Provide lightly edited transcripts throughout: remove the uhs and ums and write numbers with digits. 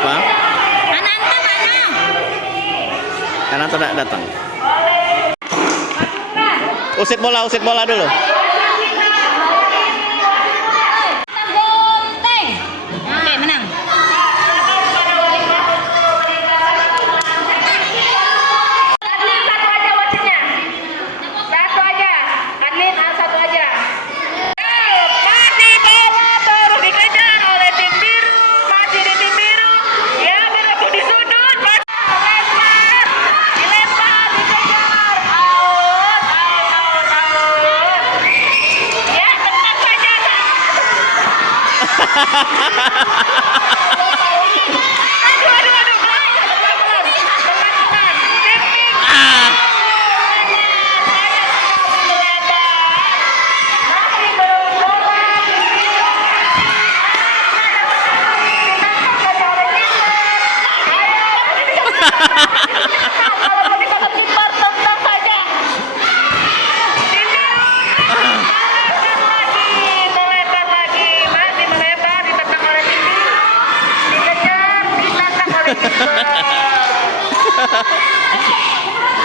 siapa? Ananta mana? Ananta datang. Usit bola dulu. Gonteng. Oke, menang.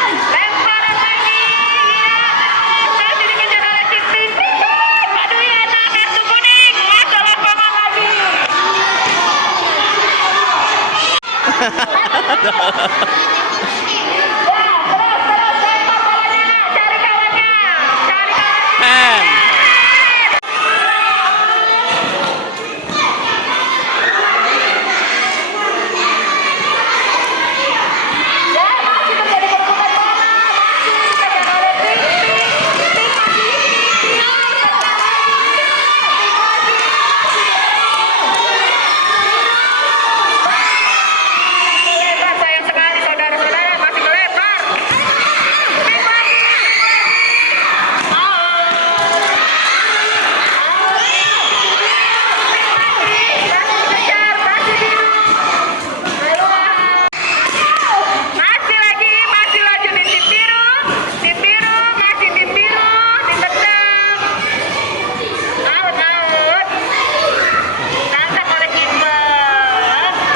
Lemparan lagi, masih dikejar oleh tim Biru. Aduh ya, kartu kuning, masuk lapangan lagi. Ya, terus lempar bolanya, cari kawannya, Hand.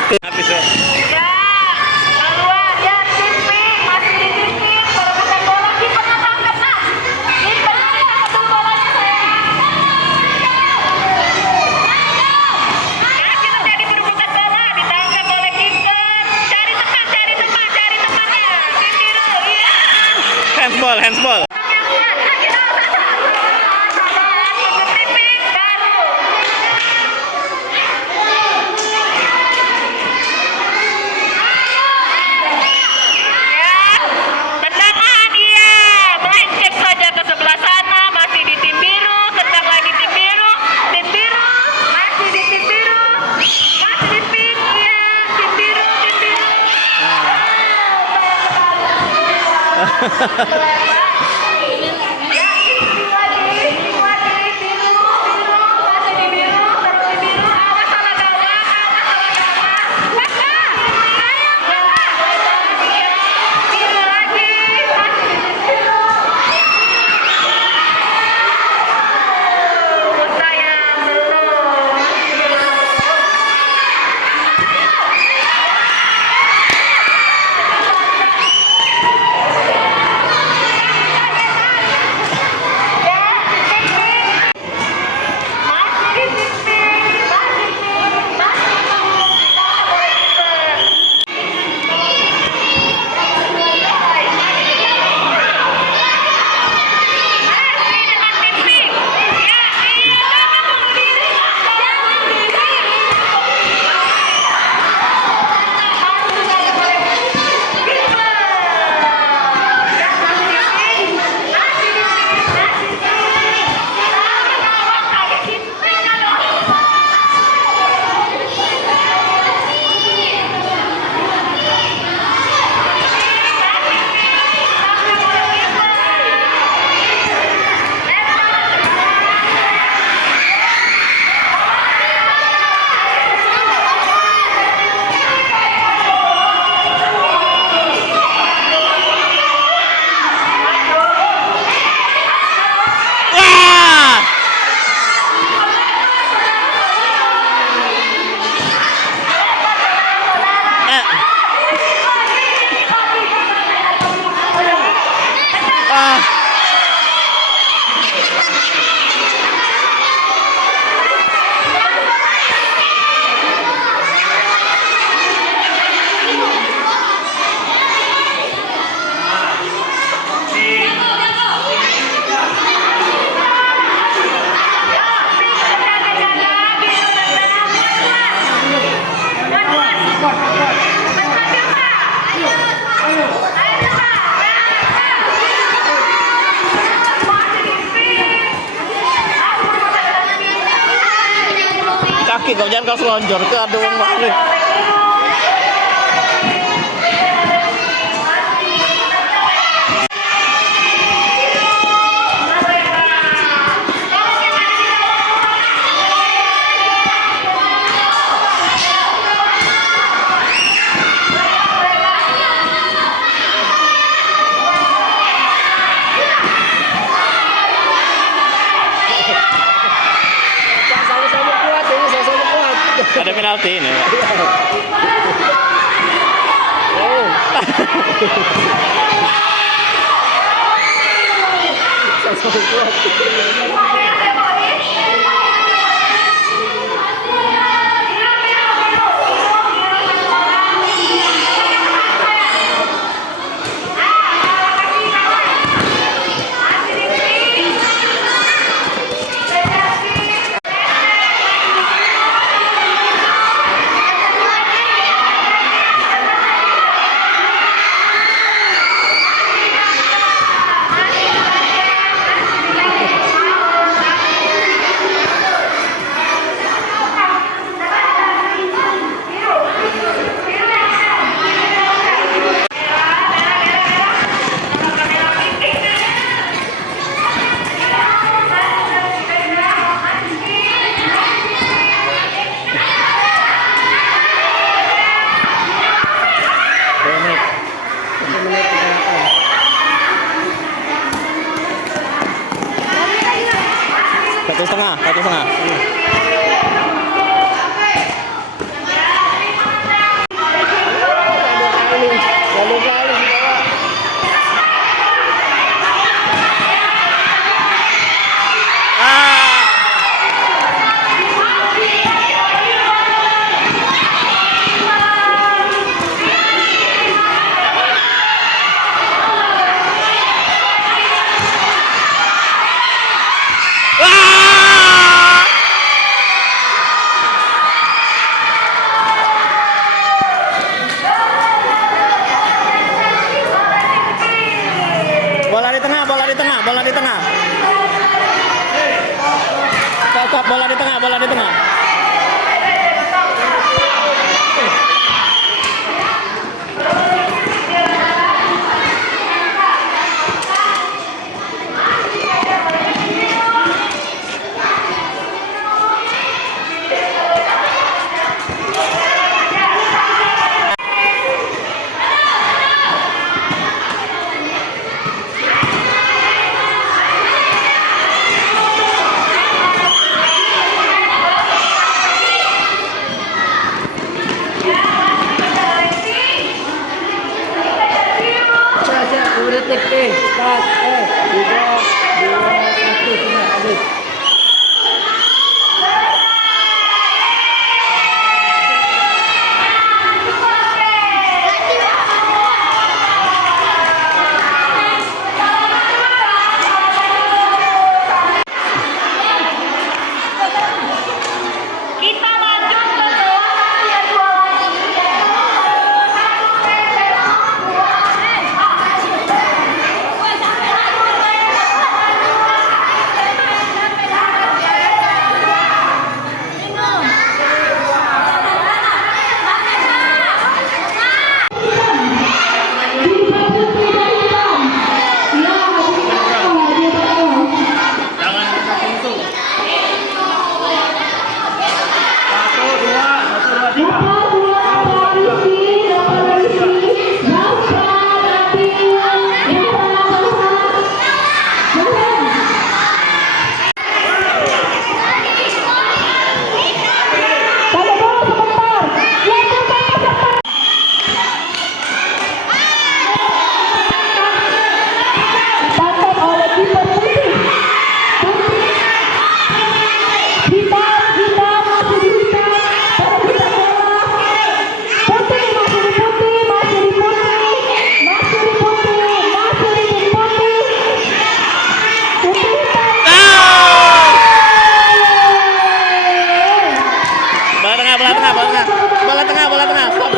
Habis ya. Ya, keluar ya, tim pink masih di tim pink, perebutan bola, kipernya tangkap nak. Kipernya tangkap bolanya sayang. Ya, kita jadi perebutan bola, ditangkap oleh kiper. Cari temannya, tim biru, iya. Handsball. Tim pink baru. Tendangan iya, melenceng saja ke sebelah sana, masih di tim biru, tendang lagi tim biru, masih di tim biru, masih di pink, iya, tim biru. Ya, pink lagi, biru, masih di biru, terus di biru, awas salah gawang. Biru lagi, masih di biru. Sayang, belum. kok jangan kau selonjor ke ada wong mana. Sama-sama kuat ini, sama-sama kuat. Ada penalti ini. Oh. Sama-sama kuat. Satu setengah. Bola di tengah. Stop, bola di tengah. Detik, start, 3, 2, 1, sudah habis. Kita lanjut ke kelas yang dua lagi. Bola tengah. Stop.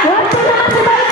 Waktu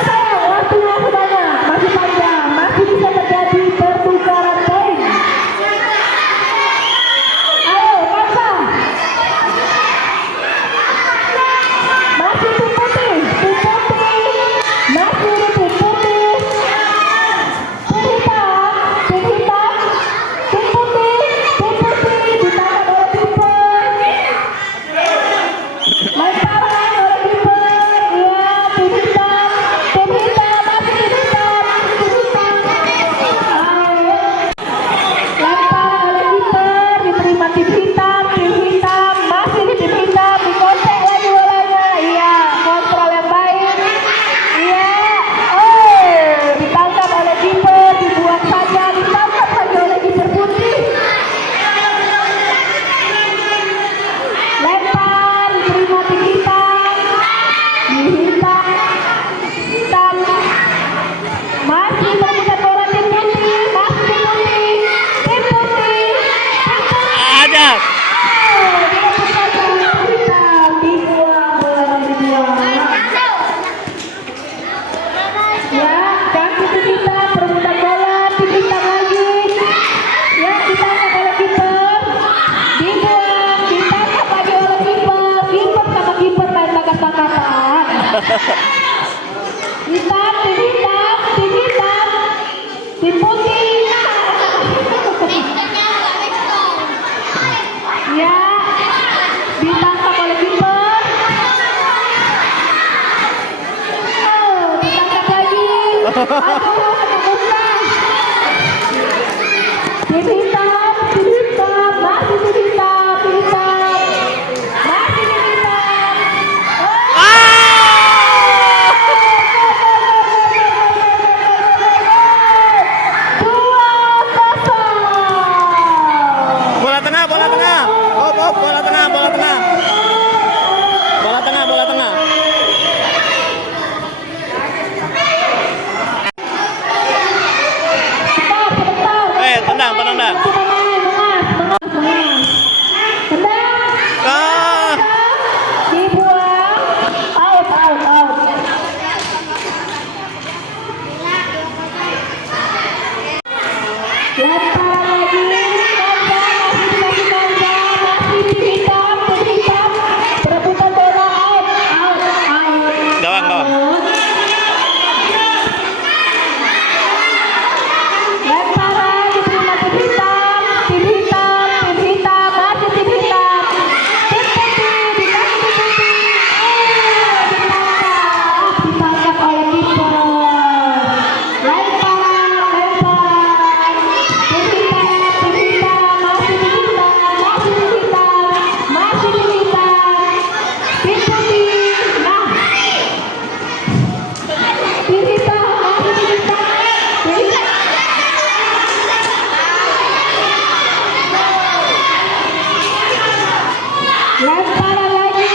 Hitam, tim putih. Ya, ditangkap oleh kiper. Oh, ditangkap lagi. Aduh, susah. Tim hitam, masih tim hitam. Masih tim hitam. Bola tengah. Op, bola tengah. Bola tengah. Tendang. Ah. Dibuang. Out. Lempar lagi. Masih tim hitam. Perebutan bola. Out. Gawang. Lemparan diterima tim hitam. Masih tim hitam. Tim putih dikasih tim putih. Ditangkap oleh kiper. Lemparan. Tim hitam. Masih tim hitam. Tim putih. Nah. Tim hitam. Masih tim hitam. Lemparan lagi.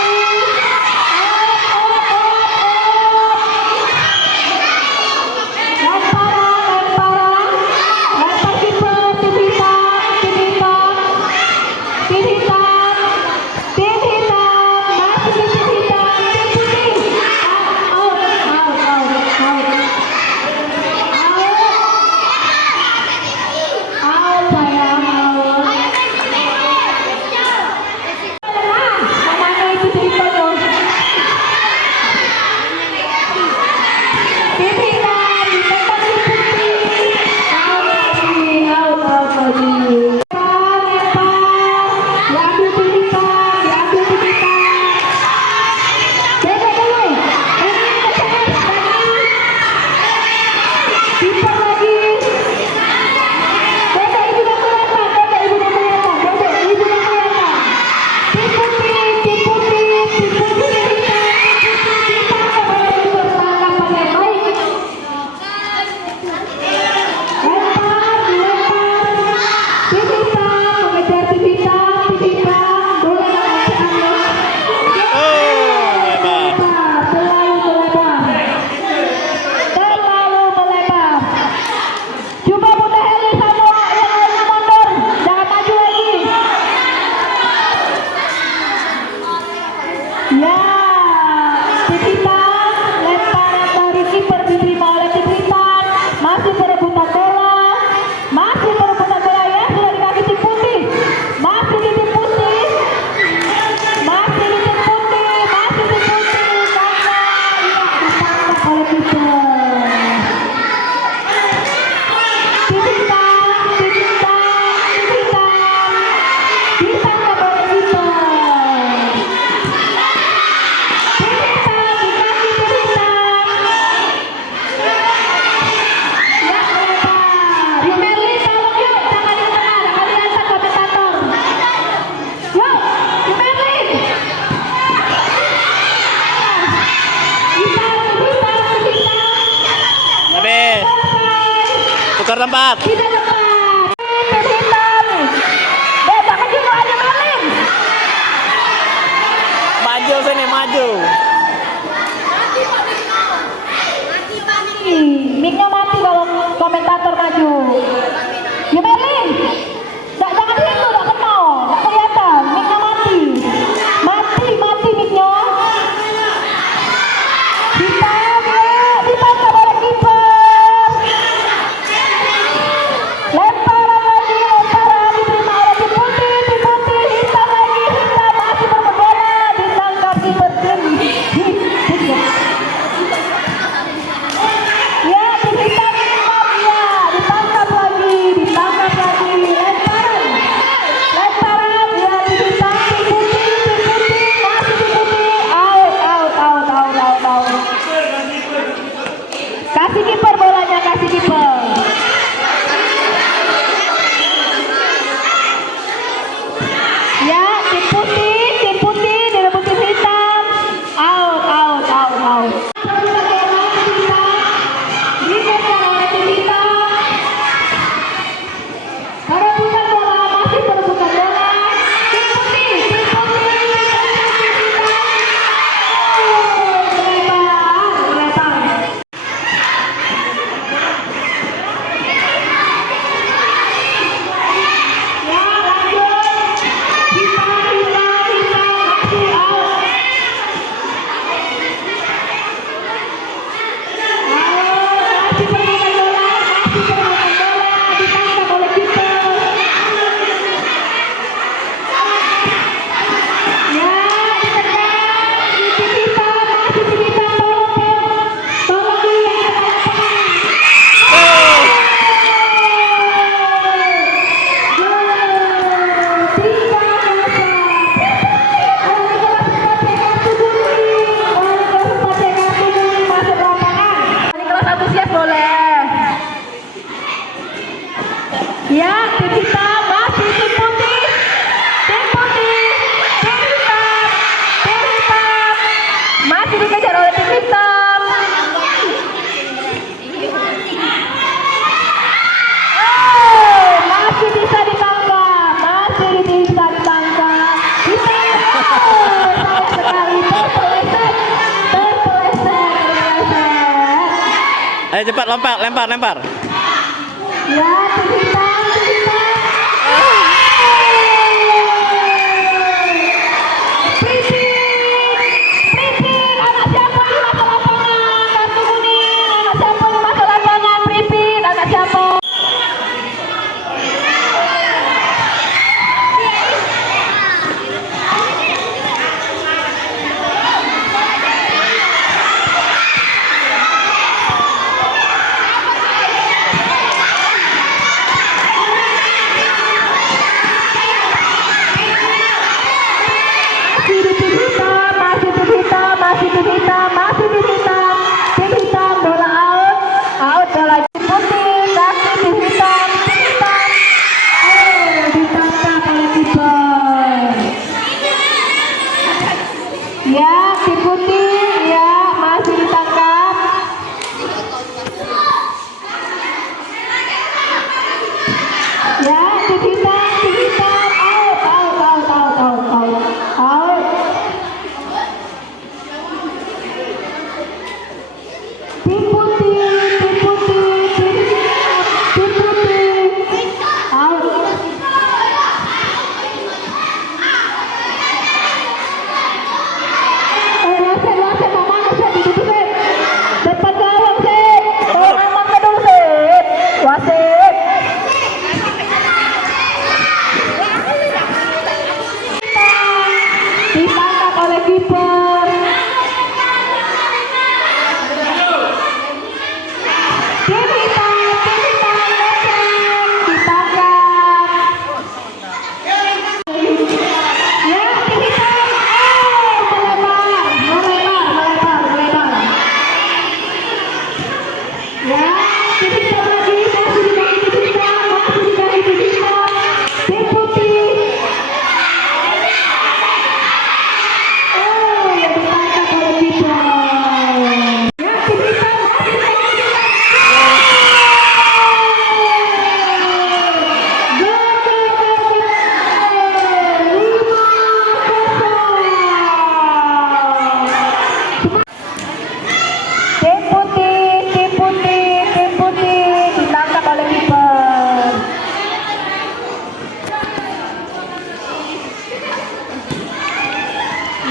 Lemparan. Lempar kiper. Tim hitam. Tim hitam. Masih tim hitam. Tim putih. Out. Sayang. Mana itu ceritanya? Tim hitam ditangkap tim putih. Out lagi. Lempar. Diambil tim hitam. Beda dulu. Kiper lagi. Beda ibu dan kelihatan. Tim putih. Ditangkap oleh kiper. Tangkapannya baik. Lempar. Tim hitam mengejar tim hitam. Bola yang masih aman. Terlalu melebar. Coba Bunda Heli sama yang lainnya mundur. Jangan maju lagi. Ya, tim hitam. Lemparan dari kiper diterima oleh tim hitam. Masih perebutan bola. Ya, sudah dikasih tim putih. Masih di tim putih. Karena ditangkap oleh kiper. Tim hitam. Ditangkap oleh kiper. Tim hitam dikasih tim hitam. Ya, lempar. Yuk Merlin, tolong yuk. Jangan di tengah. Jangan diantar komentator. Yuk Merlin. Hitam. Habis. Tukar tempat. Tidak lepas. Tim hitam. Jangan juga aja Merlin. Maju sini, maju. Mic-nya mati kalau komentator maju. Ya Merlin. Jangan di situ, nggak kenal. Nggak kelihatan. Mic-nya mati. Mati mic-nya. Ditangkap oleh kiper. Lemparan diterima oleh tim putih. Hitam masih berbebola. Ditangkap kiper tim hitam. Ya, tim hitam masih tim putih. Tim putih, tim hitam, tim hitam. Masih dikejar oleh tim hitam. Oh, masih bisa ditangkap. Masih bisa ditangkap. Sayang sekali terpeleset. Ayo cepat lompat, lempar. Ya, tim hitam. Pripit, anak siapa yang masuk lapangan? Kartu kuning, anak siapa yang masuk lapangan? Pripit, anak siapa? Masih tim hitam. Tim hitam bola out bola putih, kaki tim hitam. Ditangkap oleh kiper. Ya, tim putih, ya masih ditangkap. Ya, tim hitam, out. Tim putih, out. Wasit, mana sih duduk sih? Depan gawang sih. Oh, emang kedua sih. Wasit. Ditangkap oleh kiper. Tim hitam lecet, ditangkap. Ya, tim hitam, melebar. Ya, tim hitam lagi, masih dikasih tim hitam. Tim putih. Oh, yang ditangkap oleh kiper. Ya, tim hitam masih Tim putih ditangkap oleh kiper.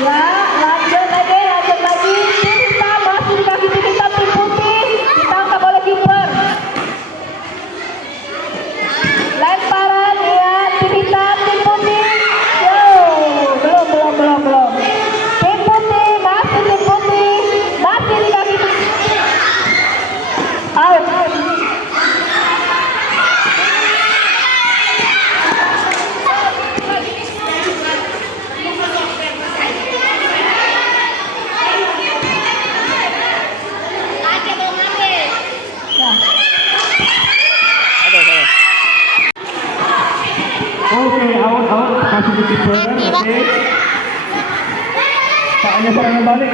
Ya, lanjut lagi. Tim hitam masih dikasih tim hitam, tim putih ditangkap oleh kiper. Lemparan ya, tim hitam, tim putih. Yo, belum. Tim putih masih dikasih out. Oke, out. Kasih ke kiper. Oke. Saatnya serangan balik.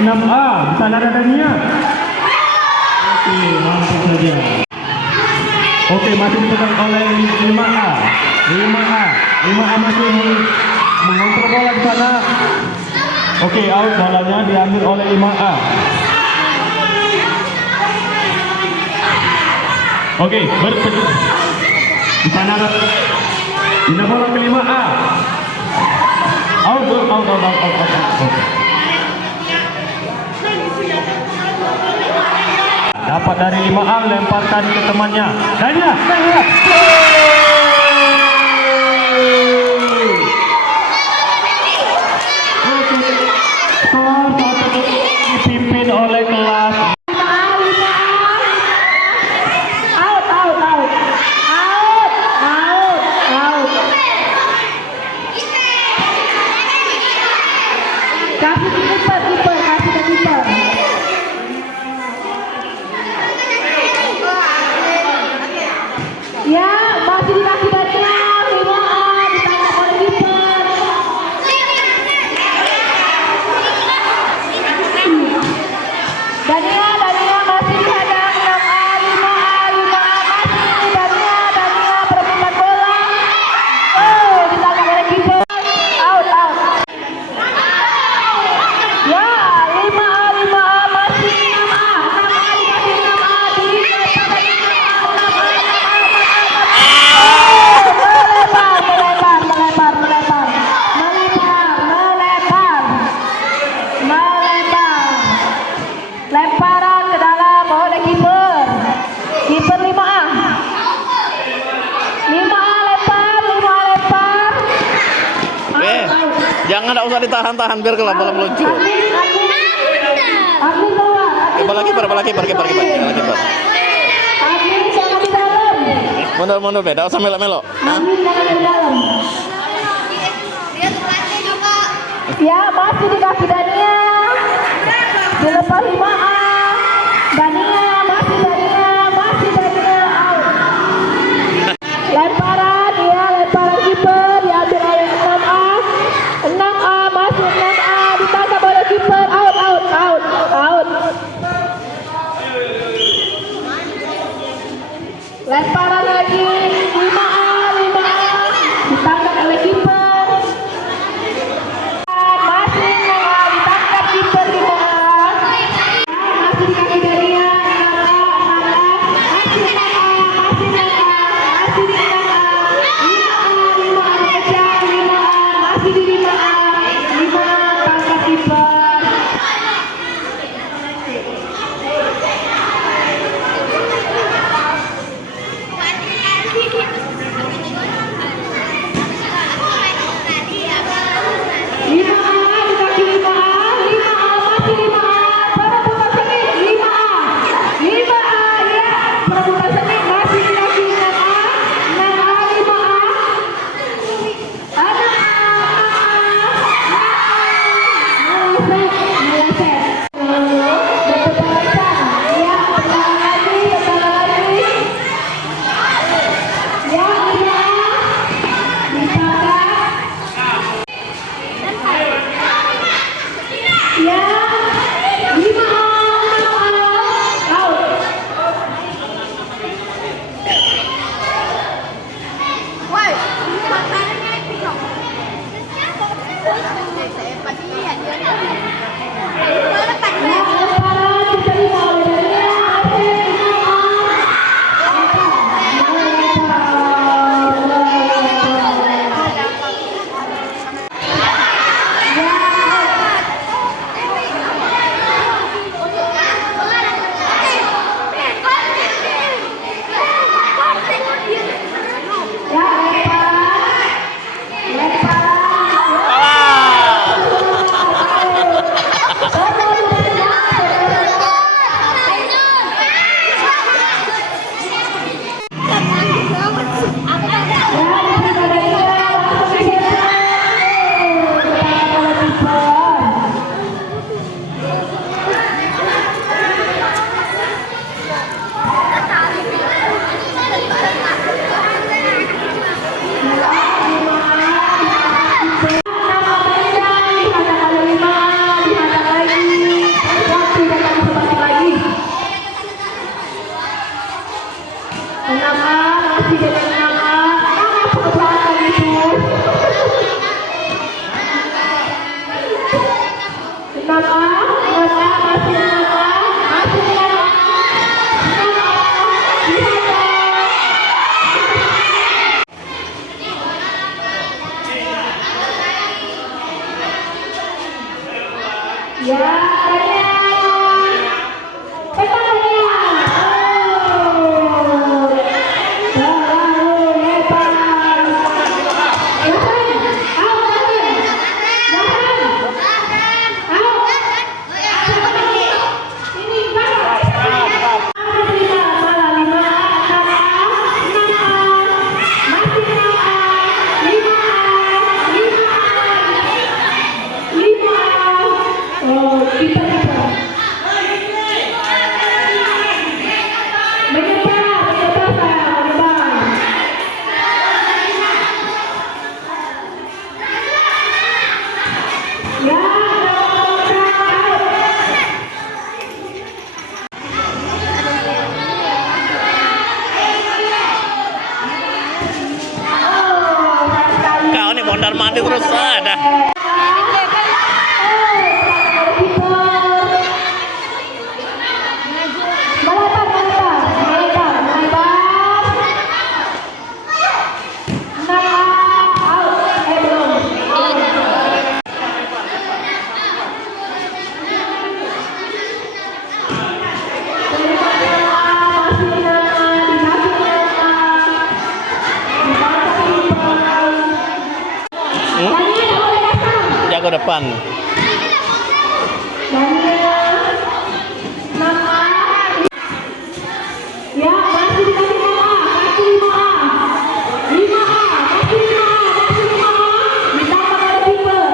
6A, di sana ada Dania. Oke, mantap saja. Oke, masih dipegang oleh 5A. 5A masih mengontrol bola di sana. Oke, out, bolanya diambil oleh 5A. Oke, di sana ada bola ke 5A. Out. Dapat dari 5A, lemparkan ke temannya. Dania. Skor 1 dipimpin oleh kelas. Out. Kasih ke kiper. Ya, Jangan, enggak usah ditahan-tahan biar bola meluncur. Amin keluar. Bola kiper, bola kiper. Amin jangan di dalam. Mundur, beda, usah melok-melok. Amin jangan di dalam. Ya, masih di kaki Dania. Dilepas 5A. Dania, masih Dania out. Lemparan kiper diambil oleh 6A. 6A masuk 6A ditangkap oleh kiper out. Lemparan lagi 5A ditangkap oleh kiper. Masih 6A ditangkap kiper 5A. Masih di kaki Dania. 6A masih 6A. 5A kejar 5A masih di 5A. 5A tangkap kiper. Mondar mandir terus ada. depan. Dania 6A. Ya, masih dikasih 5A, kasih 5A. 5A, kasih 5A, kasih 5A. Ditambah oleh keeper.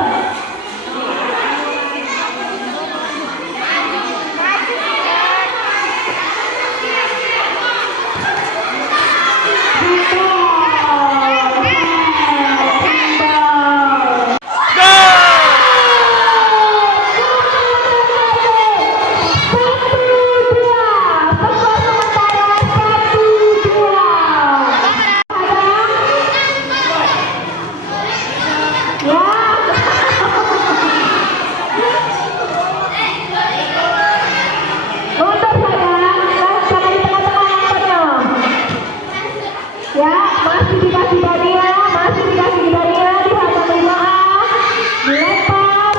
Ya, masih dikasih Dania, dihantam 5A, dilempar,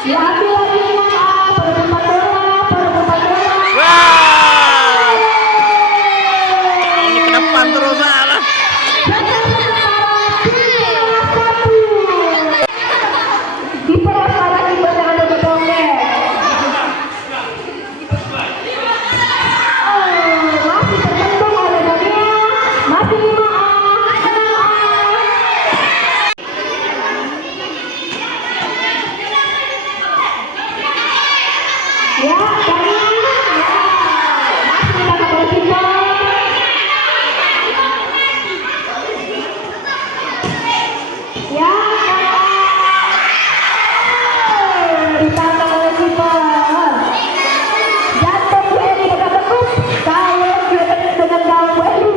diambil lagi 5A, perebutan bola. Wah! Ini ke depan terus lah. Diperas pada kiper yang ada di dongeng. Masih terbentuk oleh Dania, masih 5A, 6A. Ya, Dania, masih ditangkap oleh kiper. Ya, ditangkap oleh kiper. Jatuh Bu Eli dengan tekuk. Kalau dengan gawang Bu Eli.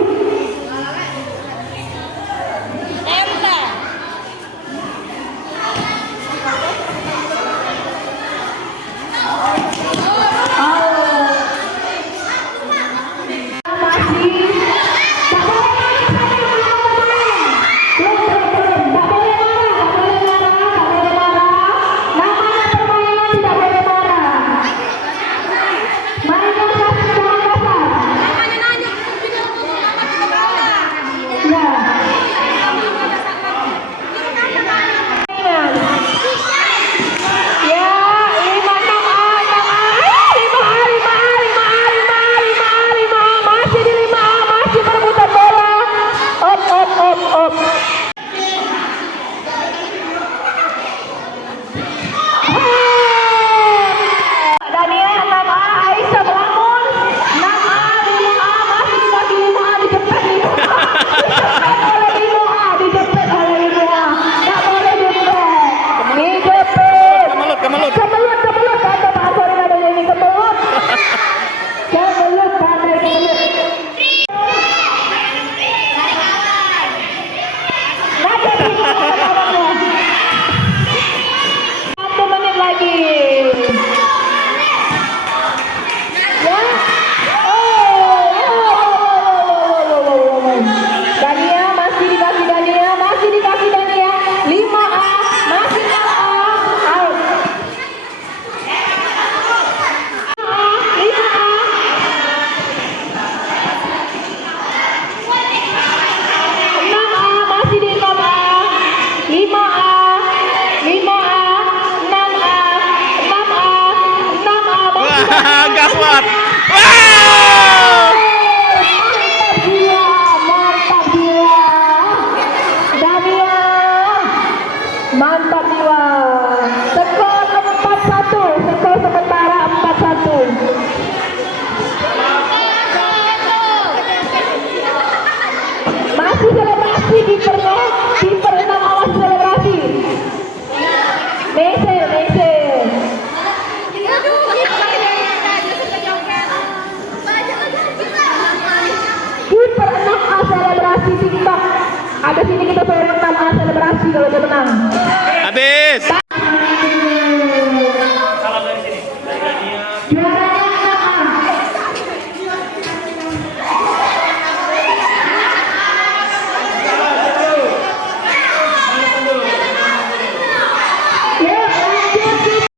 Gaswat. Wow! Mantap dia. Dania. Mantap jiwa. Skor 4-1. Skor sementara 4-1. Masih selebrasi kiper 6 awas selebrasi. Mese. Kiper 6A selebrasi TikTok. Ada sini kita selebrasi 6A selebrasi kalau